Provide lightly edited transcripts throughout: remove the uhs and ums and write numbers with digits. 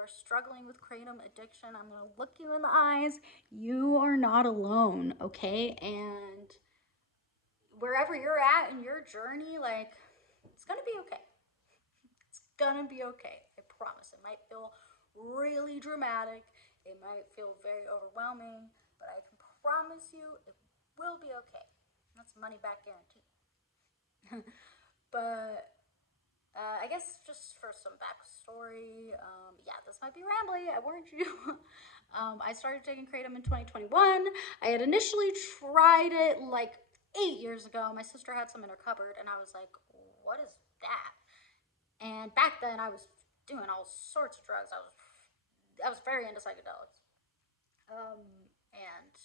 are struggling with kratom addiction, I'm gonna look you in the eyes. You are not alone, okay? And wherever you're at in your journey, like, it's gonna be okay. It's gonna be okay. I promise. It might feel really dramatic, it might feel very overwhelming, but I can promise you it will be okay. That's money back guarantee. But I guess just for some backstory, yeah, this might be rambly. I warned you. I started taking kratom in 2021. I had initially tried it like 8 years ago. My sister had some in her cupboard, and I was like, "What is that?" And back then, I was doing all sorts of drugs. I was very into psychedelics, um, and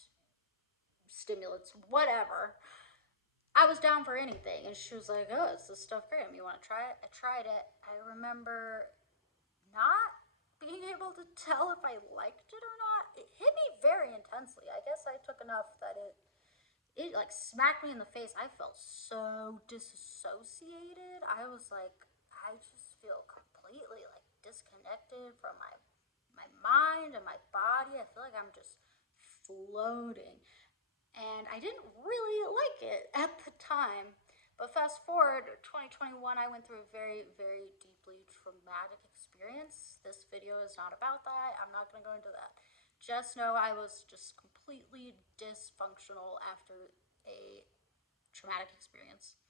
stimulants, whatever. I was down for anything, and she was like, "Oh, is this stuff great? You want to try it?" I tried it. I remember not being able to tell if I liked it or not. It hit me very intensely. I guess I took enough that it like smacked me in the face. I felt so disassociated. I was like, I just feel completely like disconnected from my mind and my body. I feel like I'm just floating. And I didn't really like it at the time. But fast forward 2021, I went through a very, very deeply traumatic experience. This video is not about that. I'm not going to go into that. Just know I was just completely dysfunctional after a traumatic experience.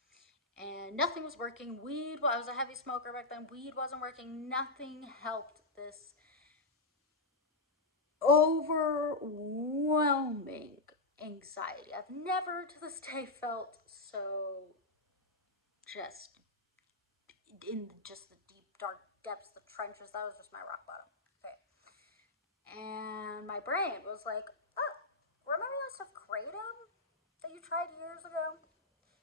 And nothing was working. Weed, well, I was a heavy smoker back then. Weed wasn't working. Nothing helped this overwhelming anxiety. I've never to this day felt so just in just the deep, dark depths, the trenches. That was just my rock bottom. Okay. And my brain was like, oh, remember that stuff Kratom that you tried years ago?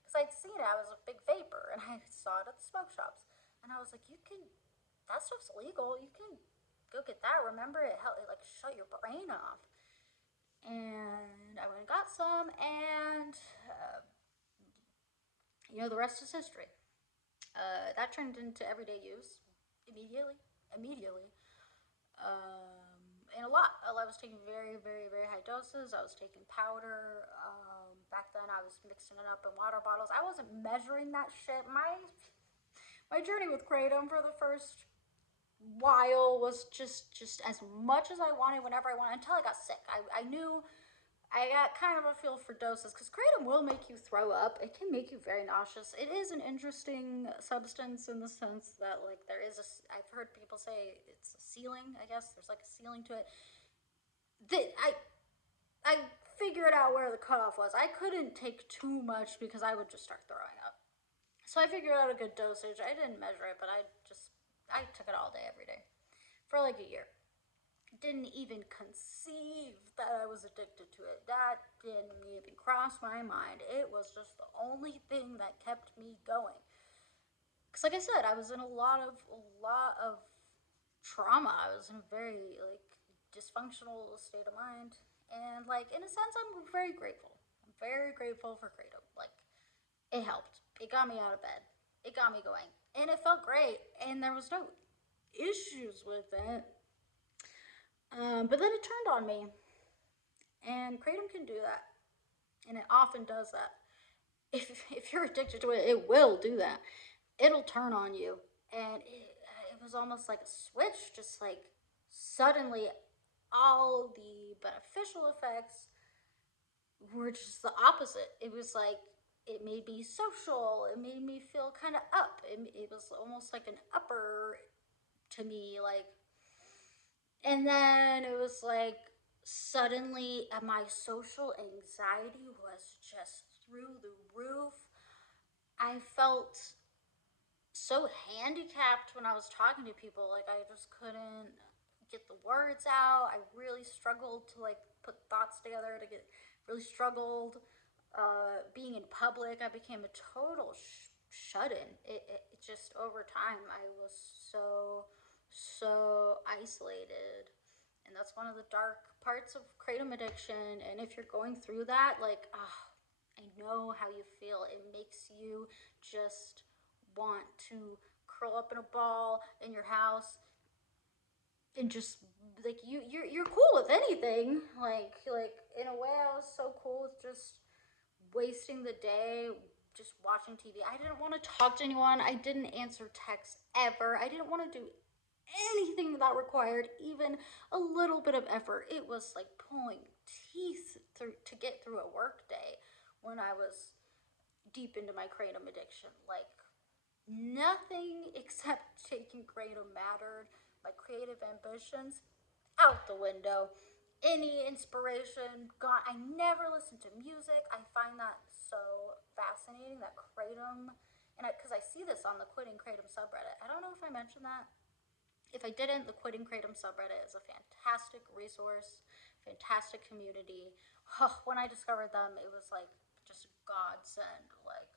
Because I'd seen it. I was a big vapor and I saw it at the smoke shops. And I was like, you can, that stuff's legal. You can go get that. Remember, it helped, it like shut your brain off. And I went and got some, and the rest is history. That turned into everyday use immediately. Immediately. And a lot. I was taking very, very, very high doses. I was taking powder. Back then, I was mixing it up in water bottles. I wasn't measuring that shit. My journey with kratom for the first while was just as much as I wanted whenever I wanted until I got sick. I knew I got kind of a feel for doses because kratom will make you throw up. It can make you very nauseous. It is an interesting substance in the sense that like there is a. I've heard people say it's a ceiling. I guess there's like a ceiling to it. I figured out where the cutoff was. I couldn't take too much because I would just start throwing up. So I figured out a good dosage. I didn't measure it, but I took it all day every day for like a year. Didn't even conceive that I was addicted to it. That didn't even cross my mind. It was just the only thing that kept me going. Because, like I said, I was in a lot of trauma. I was in a very like dysfunctional state of mind, and like in a sense, I'm very grateful. I'm very grateful for kratom. Like it helped. It got me out of bed. It got me going, and it felt great. And there was no issues with it. But then it turned on me, and kratom can do that, and it often does that. If you're addicted to it, it will do that. It'll turn on you, and it was almost like a switch. Just like suddenly, all the beneficial effects were just the opposite. It was like it made me social. It made me feel kind of up. It was almost like an upper to me, like. And then it was like suddenly my social anxiety was just through the roof. I felt so handicapped when I was talking to people. Like I just couldn't get the words out. I really struggled to like put thoughts together to get really struggled. Being in public, I became a total shut-in. It just over time, I was so isolated, and that's one of the dark parts of kratom addiction. And if you're going through that, like, I know how you feel. It makes you just want to curl up in a ball in your house and just like you're cool with anything. Like in a way, I was so cool with just wasting the day just watching TV. I didn't want to talk to anyone. I didn't answer texts ever. I didn't want to do anything that required even a little bit of effort. It was like pulling teeth through to get through a work day when I was deep into my kratom addiction. Like nothing except taking kratom mattered. My creative ambitions out the window. Any inspiration gone. I never listened to music. I find that so fascinating, that kratom, and because I see this on the Quitting Kratom subreddit. I don't know if I mentioned that. If I didn't, the Quitting Kratom subreddit is a fantastic resource, fantastic community. Oh, when I discovered them, it was like just a godsend. Like,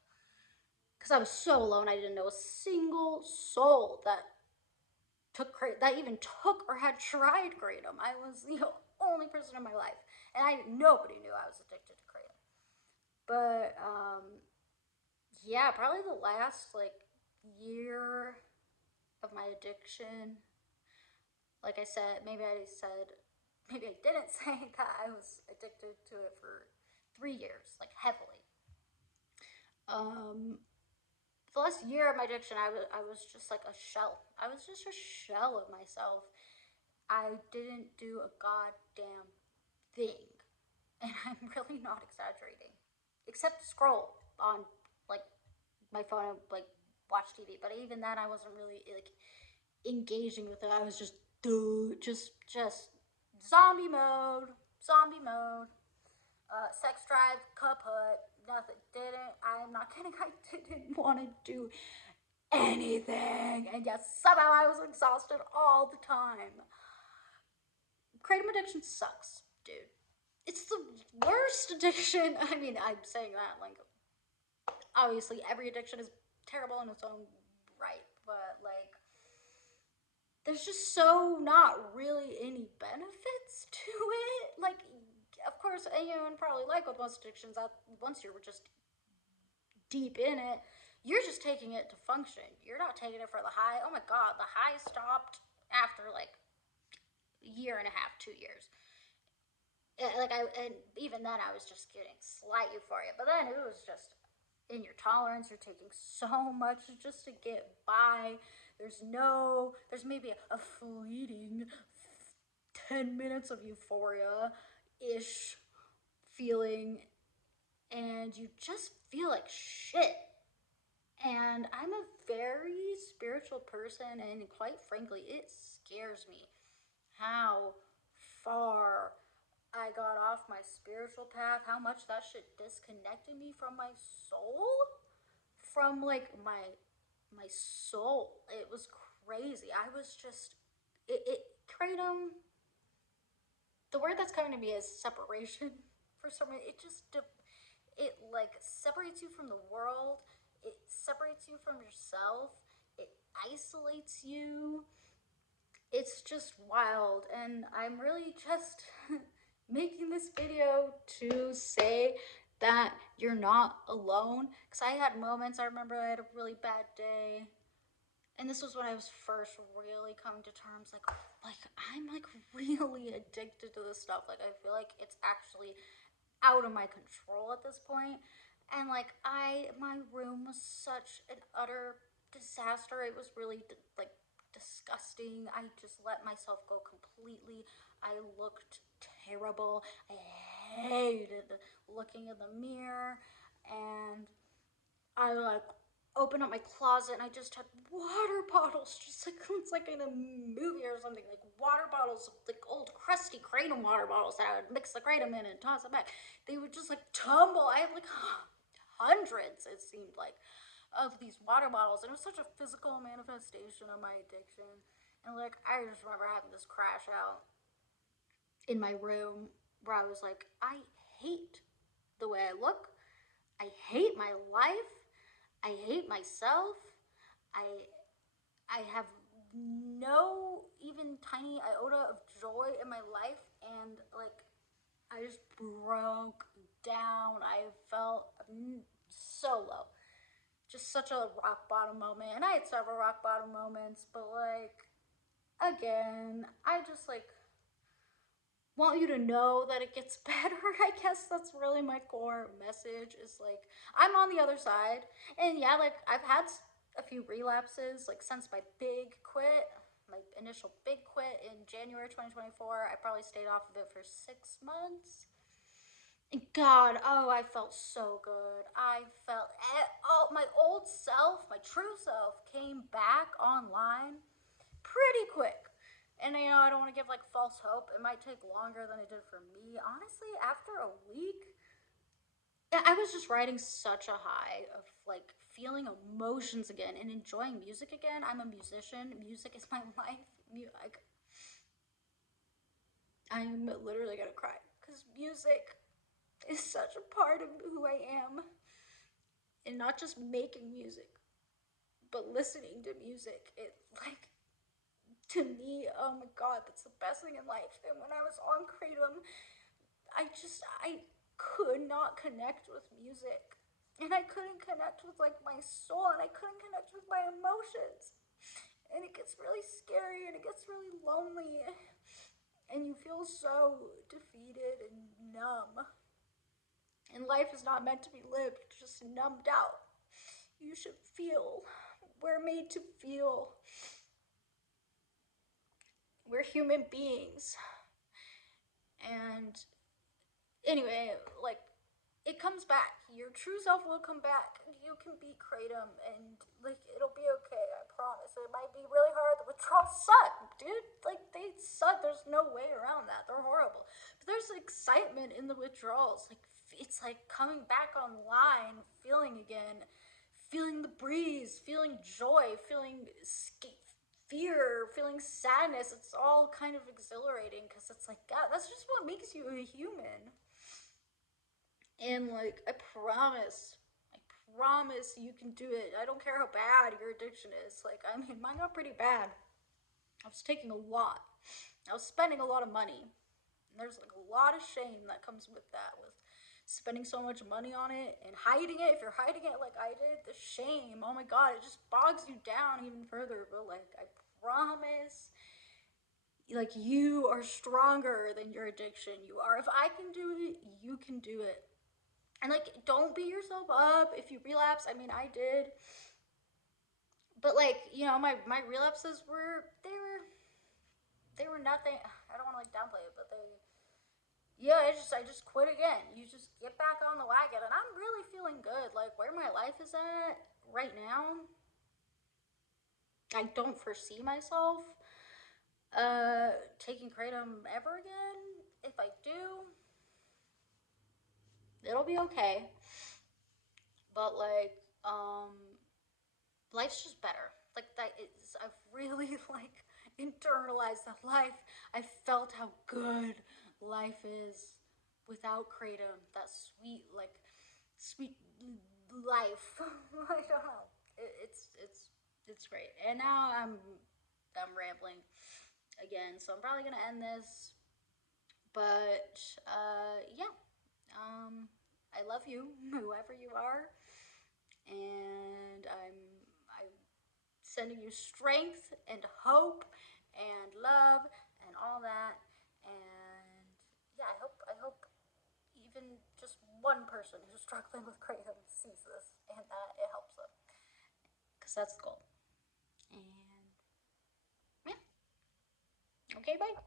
because I was so alone, I didn't know a single soul that even took or had tried kratom. I was the only person in my life, and nobody knew I was addicted to kratom. But yeah, probably the last like year of my addiction. Like I said, maybe I didn't say that I was addicted to it for 3 years, like heavily. Um, the last year of my addiction, I was just like a shell. I was just a shell of myself. I didn't do a goddamn thing. And I'm really not exaggerating. Except scroll on like my phone and like watch TV. But even then I wasn't really like engaging with it. I was just zombie mode. Zombie mode. Sex drive, kaput, nothing. I'm not kidding, I didn't want to do anything. And yet somehow I was exhausted all the time. Kratom addiction sucks, dude. It's the worst addiction. I mean, I'm saying that like obviously every addiction is terrible in its own right, but like there's just so not really any benefits to it. Like, of course, and probably like with most addictions, that once you're just deep in it, you're just taking it to function. You're not taking it for the high. Oh my god, the high stopped after like a year and a half, 2 years. And even then I was just getting slight euphoria. But then it was just in your tolerance. You're taking so much just to get by. There's maybe a fleeting 10 minutes of euphoria ish feeling, and you just feel like shit. And I'm a very spiritual person, and quite frankly, it scares me how far I got off my spiritual path, how much that shit disconnected me from my soul, from like my soul. It was crazy. I was just it kratom. The word that's coming to me is separation. For some reason, it like separates you from the world. It separates you from yourself. It isolates you. It's just wild, and I'm really just making this video to say that you're not alone, because I had moments. I remember I had a really bad day, and this was when I was first really coming to terms like I'm like really addicted to this stuff. Like I feel like it's actually out of my control at this point. And like my room was such an utter disaster. It was really like disgusting. I just let myself go completely. I looked terrible. I hated looking in the mirror, and I like opened up my closet and I just had water bottles, just like it's like in a movie or something, like water bottles, like old crusty kratom water bottles that I would mix the kratom in and toss it back. They would just like tumble. I had like hundreds, it seemed like, of these water bottles, and it was such a physical manifestation of my addiction. And like I just remember having this crash out in my room where I was like, I hate the way I look. I hate my life. I hate myself. I I have no even tiny iota of joy in my life, and like I just broke down. I felt so low. Just such a rock bottom moment. And I had several rock bottom moments, but like again, I just like want you to know that it gets better. I guess that's really my core message is like I'm on the other side. And yeah, like I've had a few relapses like since my big quit, my initial big quit in January 2024. I probably stayed off of it for 6 months. And God, oh, I felt so good. I felt oh, my old self, my true self came back online pretty quick. And you know, I don't want to give like false hope. It might take longer than it did for me. Honestly, after a week, I was just riding such a high of like feeling emotions again and enjoying music again. I'm a musician. Music is my life. Like, I'm literally gonna cry because music is such a part of who I am. And not just making music, but listening to music. It like to me, oh my god, that's the best thing in life. And when I was on Kratom, I could not connect with music. And I couldn't connect with like my soul and I couldn't connect with my emotions. And it gets really scary and it gets really lonely. And you feel so defeated and numb. And life is not meant to be lived, just numbed out. You should feel. We're made to feel. We're human beings. And anyway, like it comes back. Your true self will come back. You can beat Kratom and like it'll be okay, I promise. It might be really hard. The withdrawals suck, dude. Like they suck. There's no way around that. They're horrible. But there's excitement in the withdrawals. Like it's like coming back online, feeling again, feeling the breeze, feeling joy, feeling fear, feeling sadness. It's all kind of exhilarating because it's like, God, that's just what makes you a human. And like, I promise you can do it. I don't care how bad your addiction is. Like, I mean, mine got pretty bad. I was taking a lot. I was spending a lot of money. And there's like a lot of shame that comes with that, with spending so much money on it and hiding it. If you're hiding it like I did, the shame, oh my god, it just bogs you down even further. But like, I promise, like, you are stronger than your addiction. You are. If I can do it, you can do it. And like, don't beat yourself up if you relapse. I mean, I did. But like, you know, my relapses were they were nothing. I don't want to like downplay it, but they, yeah, I just quit again. You just get back on the wagon, and I'm really feeling good. Like where my life is at right now, I don't foresee myself taking kratom ever again. If I do, it'll be okay. But like, life's just better. Like that is, I've really like internalized that life. I felt how good life is without kratom. That sweet, like sweet life. I don't know. It's great. And now I'm rambling again, so I'm probably gonna end this. But yeah, I love you, whoever you are, and I'm sending you strength and hope and love and all that. And yeah, I hope even just one person who's struggling with kratom sees this and that it helps them, because that's the goal. And yeah, okay, bye.